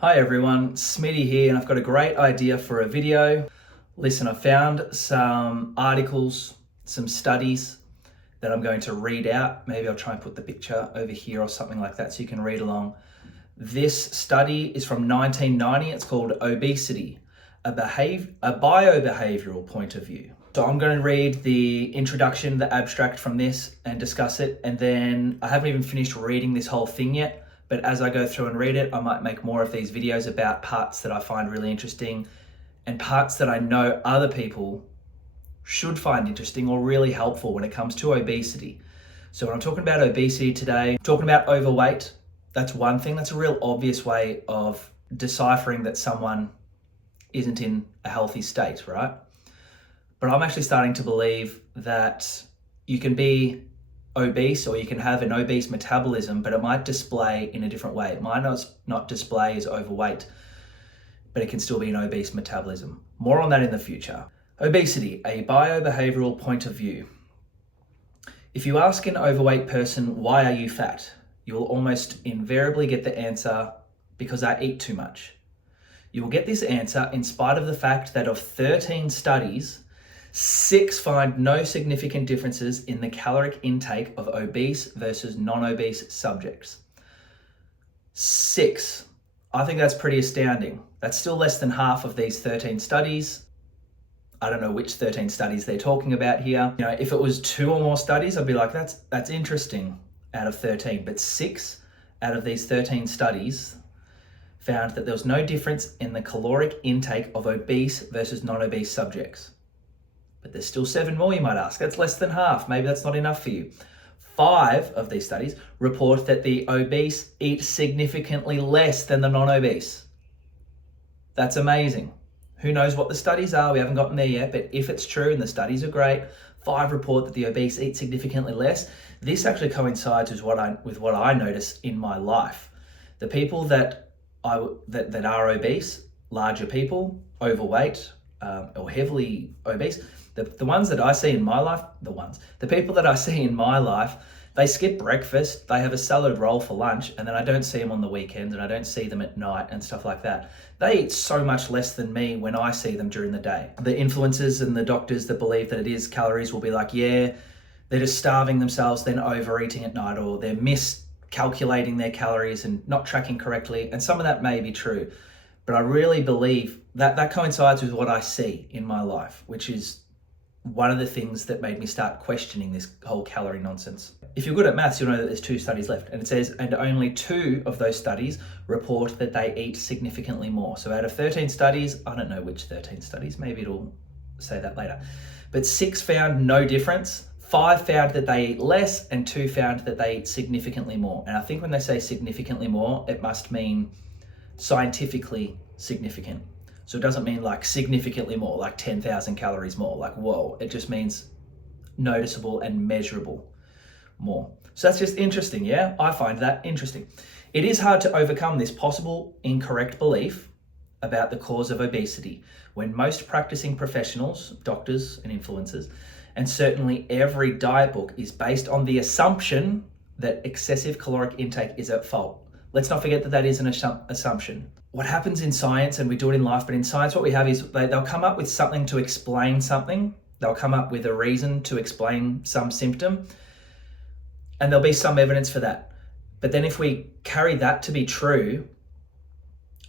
Hi everyone, Smitty here, and I've got a great idea for a video. Listen, I found some articles, some studies that I'm going to read out. Maybe I'll try and put the picture over here or something like that so you can read along. This study is from 1990. It's called Obesity, a biobehavioural point of view. So I'm going to read the introduction, the abstract from this, and discuss it. And then I haven't even finished reading this whole thing yet. But as I go through and read it, I might make more of these videos about parts that I find really interesting and parts that I know other people should find interesting or really helpful when it comes to obesity. So when I'm talking about obesity today, I'm talking about overweight. That's one thing. That's a real obvious way of deciphering that someone isn't in a healthy state, right? But I'm actually starting to believe that you can be obese or you can have an obese metabolism, but it might display in a different way. It might not display as overweight, but it can still be an obese metabolism. More on that in the future. Obesity, a biobehavioral point of view. If you ask an overweight person, why are you fat? You will almost invariably get the answer, because I eat too much. You will get this answer in spite of the fact that of 13 studies, 6 find no significant differences in the caloric intake of obese versus non-obese subjects. 6. I think that's pretty astounding. That's still less than half of these 13 studies. I don't know which 13 studies they're talking about here. You know, if it was 2 or more studies, I'd be like, that's interesting out of 13. But 6 out of these 13 studies found that there was no difference in the caloric intake of obese versus non-obese subjects. But there's still 7 more, you might ask. That's less than half. Maybe that's not enough for you. 5 of these studies report that the obese eat significantly less than the non-obese. That's amazing. Who knows what the studies are? We haven't gotten there yet, but if it's true and the studies are great, 5 report that the obese eat significantly less. This actually coincides with what I notice in my life. The people that are obese, larger people, overweight, or heavily obese, the ones that I see in my life, the people that I see in my life, they skip breakfast, they have a salad roll for lunch, and then I don't see them on the weekends and I don't see them at night and stuff like that. They eat so much less than me when I see them during the day. The influencers and the doctors that believe that it is calories will be like, yeah, they're just starving themselves, then overeating at night, or they're miscalculating their calories and not tracking correctly. And some of that may be true, but I really believe that coincides with what I see in my life, which is one of the things that made me start questioning this whole calorie nonsense. If you're good at maths, you'll know that there's 2 studies left, and it says, and only 2 of those studies report that they eat significantly more. So out of 13 studies, I don't know which 13 studies, maybe it'll say that later, but 6 found no difference, 5 found that they eat less, and 2 found that they eat significantly more. And I think when they say significantly more, it must mean scientifically significant. So it doesn't mean like significantly more, like 10,000 calories more, like whoa. It just means noticeable and measurable more. So that's just interesting, yeah? I find that interesting. It is hard to overcome this possible incorrect belief about the cause of obesity when most practicing professionals, doctors and influencers, and certainly every diet book is based on the assumption that excessive caloric intake is at fault. Let's not forget that that is an assumption. What happens in science, and we do it in life, but in science what we have is they'll come up with something to explain something. They'll come up with a reason to explain some symptom, and there'll be some evidence for that. But then if we carry that to be true,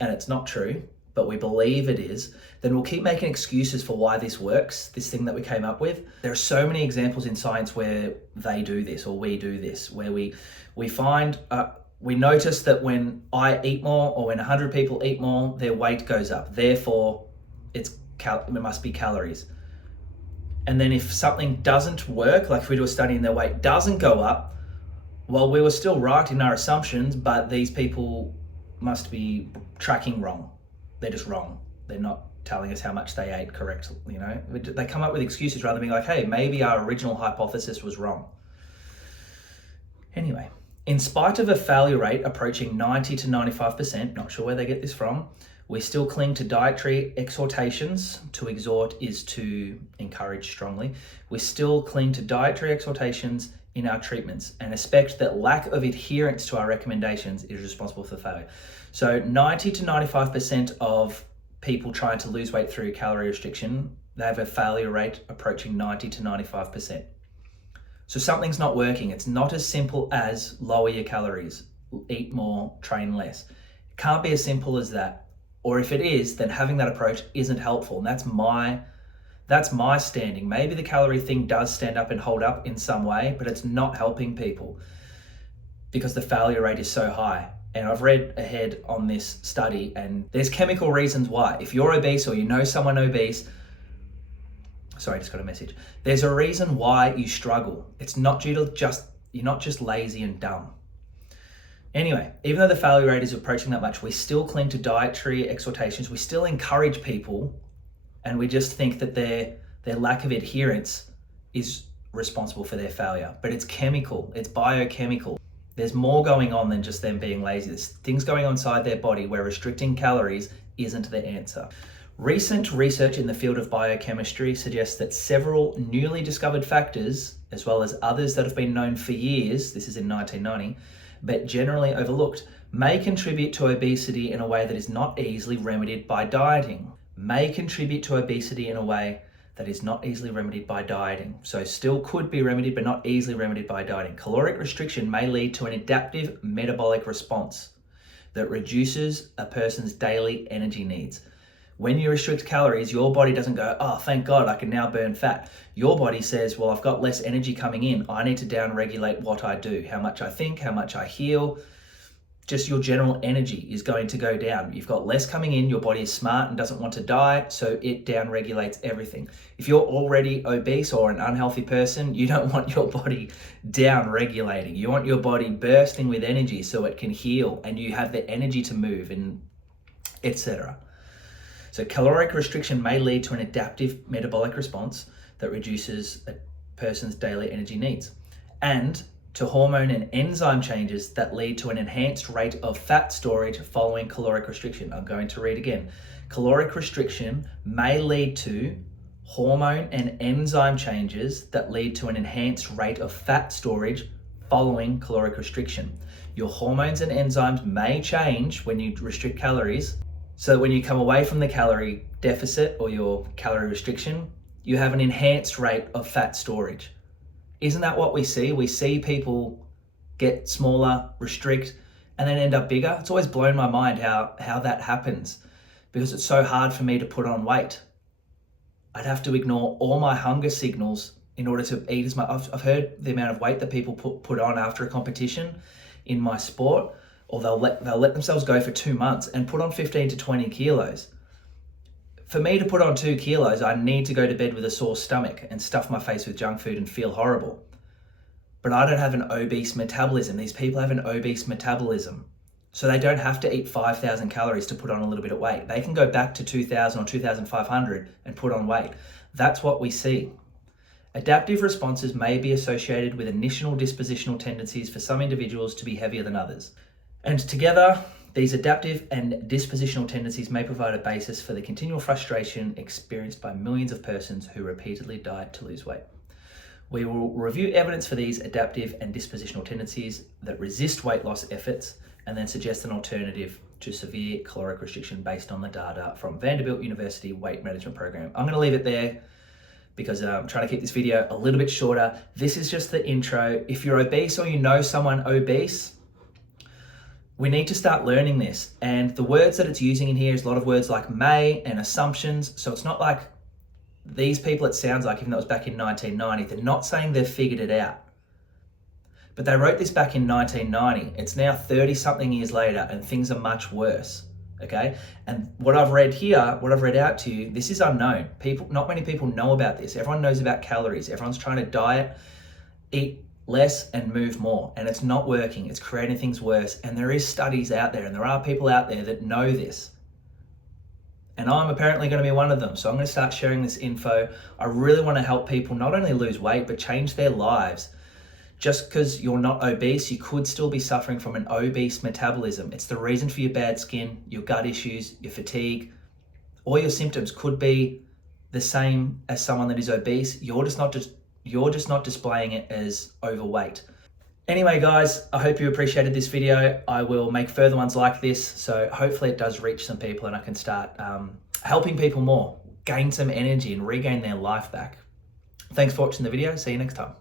and it's not true, but we believe it is, then we'll keep making excuses for why this works, this thing that we came up with. There are so many examples in science where they do this, or we do this, where we find... we notice that when I eat more, or when 100 people eat more, their weight goes up. Therefore, it must be calories. And then if something doesn't work, like if we do a study and their weight doesn't go up, well, we were still right in our assumptions, but these people must be tracking wrong. They're just wrong. They're not telling us how much they ate correctly, you know? They come up with excuses rather than being like, hey, maybe our original hypothesis was wrong. Anyway. In spite of a failure rate approaching 90 to 95%, not sure where they get this from, we still cling to dietary exhortations. To exhort is to encourage strongly. We still cling to dietary exhortations in our treatments and expect that lack of adherence to our recommendations is responsible for failure. So 90 to 95% of people trying to lose weight through calorie restriction, they have a failure rate approaching 90 to 95%. So something's not working. It's not as simple as lower your calories, eat more, train less. It can't be as simple as that. Or if it is, then having that approach isn't helpful. And that's my standing. Maybe the calorie thing does stand up and hold up in some way, but it's not helping people because the failure rate is so high. And I've read ahead on this study, and there's chemical reasons why. If you're obese or you know someone obese, sorry, I just got a message. There's a reason why you struggle. It's not due to you're not just lazy and dumb. Anyway, even though the failure rate is approaching that much, we still cling to dietary exhortations. We still encourage people, and we just think that their lack of adherence is responsible for their failure. But it's chemical, it's biochemical. There's more going on than just them being lazy. There's things going on inside their body where restricting calories isn't the answer. Recent research in the field of biochemistry suggests that several newly discovered factors, as well as others that have been known for years, this is in 1990, but generally overlooked, may contribute to obesity in a way that is not easily remedied by dieting. May contribute to obesity in a way that is not easily remedied by dieting. So still could be remedied, but not easily remedied by dieting. Caloric restriction may lead to an adaptive metabolic response that reduces a person's daily energy needs. When you restrict calories, your body doesn't go, oh, thank God, I can now burn fat. Your body says, well, I've got less energy coming in. I need to down-regulate what I do, how much I think, how much I heal. Just your general energy is going to go down. You've got less coming in, your body is smart and doesn't want to die, so it down-regulates everything. If you're already obese or an unhealthy person, you don't want your body down-regulating. You want your body bursting with energy so it can heal and you have the energy to move, and etc. So caloric restriction may lead to an adaptive metabolic response that reduces a person's daily energy needs, and to hormone and enzyme changes that lead to an enhanced rate of fat storage following caloric restriction. I'm going to read again. Caloric restriction may lead to hormone and enzyme changes that lead to an enhanced rate of fat storage following caloric restriction. Your hormones and enzymes may change when you restrict calories, so that when you come away from the calorie deficit or your calorie restriction, you have an enhanced rate of fat storage. Isn't that what we see? We see people get smaller, restrict, and then end up bigger. It's always blown my mind how that happens, because it's so hard for me to put on weight. I'd have to ignore all my hunger signals in order to eat as much. I've heard the amount of weight that people put on after a competition in my sport, or they'll let themselves go for 2 months and put on 15 to 20 kilos. For me to put on 2 kilos, I need to go to bed with a sore stomach and stuff my face with junk food and feel horrible. But I don't have an obese metabolism. These people have an obese metabolism. So they don't have to eat 5,000 calories to put on a little bit of weight. They can go back to 2,000 or 2,500 and put on weight. That's what we see. Adaptive responses may be associated with initial dispositional tendencies for some individuals to be heavier than others. And together, these adaptive and dispositional tendencies may provide a basis for the continual frustration experienced by millions of persons who repeatedly diet to lose weight. We will review evidence for these adaptive and dispositional tendencies that resist weight loss efforts, and then suggest an alternative to severe caloric restriction based on the data from Vanderbilt University Weight Management Program. I'm going to leave it there because I'm trying to keep this video a little bit shorter. This is just the intro. If you're obese or you know someone obese, we need to start learning this. And the words that it's using in here is a lot of words like may and assumptions. So it's not like these people, it sounds like, even though it was back in 1990, they're not saying they've figured it out. But they wrote this back in 1990. It's now 30 something years later and things are much worse, okay? And what I've read here, what I've read out to you, this is unknown. Not many people know about this. Everyone knows about calories. Everyone's trying to diet, eat less and move more, and it's not working. It's creating things worse. And there is studies out there, and there are people out there that know this. And I'm apparently going to be one of them. So I'm going to start sharing this info. I really want to help people not only lose weight, but change their lives. Just because you're not obese, you could still be suffering from an obese metabolism. It's the reason for your bad skin, your gut issues, your fatigue. All your symptoms could be the same as someone that is obese. You're just not displaying it as overweight. Anyway, guys, I hope you appreciated this video. I will make further ones like this, so hopefully it does reach some people and I can start helping people more, gain some energy and regain their life back. Thanks for watching the video. See you next time.